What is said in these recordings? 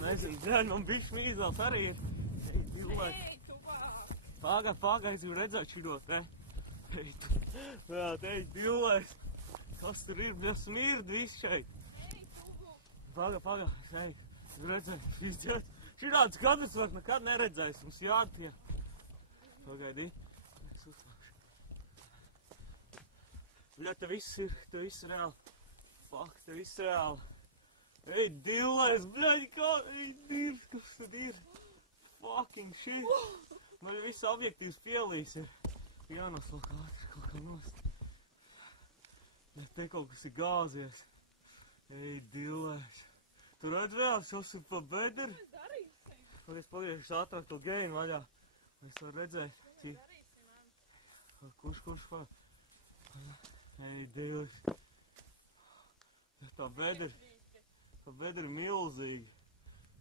Nezinu, dēļ, man bišķi mīzās arī ir. Ei, dillēs. Pagā, es gribu redzēt šito te. Jā, te, dillēs. Kas tur ir? Ja smird viss šeit. Pagā, es redzēju. Šitāds kadrs var nekad neredzējis, mums jātie. Pagaidī. Es uzlākšu. Bļa, te viss ir reāli. Fuck, te viss reāli. Ei, dillēs, bļaļ, kas tad ir? Fucking shit. Man viss objektīvs pielīs ir. Jānos vēl kaut kā nost. Ja te kaut kas ir gāzies. Ei, dillēs. Tu redz vēl, šos ir pa bedri? Mēs darīsim. Paldies, ātrāk to geinu vaļā. Es varu redzēt. Kurš? Ei, dillēs. Tā bedri ir milzīgi.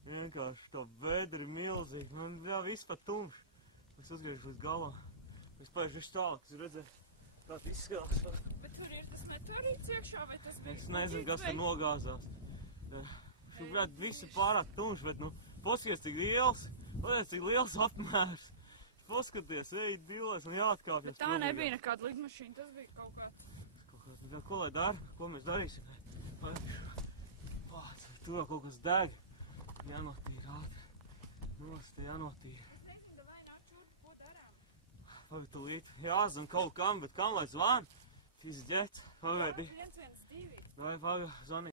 Vienkārši tā bedri ir milzīgi. Man jau viss pat tumšs. Es uzgriežu līdz galā. Es paiešu visu tālāk, es redzēju, kā tas izskatās. Bet tur ir tas meteorīts iekšā, vai tas bija? Es nezinu, kas tur nogāzās. Šobrīd viss ir pārāk tumšs, bet nu, paskaties, cik liels apmērs. Paskaties, ej, dillēs, man jāatkāpjas. Bet tā nebija nekāda lidmašīna, tas bija kaut kāds. Ko lai dara? Ko mēs darīsim? Tur jau kaut kas deg. Jānotīra ātri. Nost, jānotīra. Es teiksim, ka vai nāk šurp, ko darām? Pagaid, tūlīt. Jāzvan kaut kam, bet kam lai zvan? Šis ģets. Pagaidi. 112. Vai, zvani.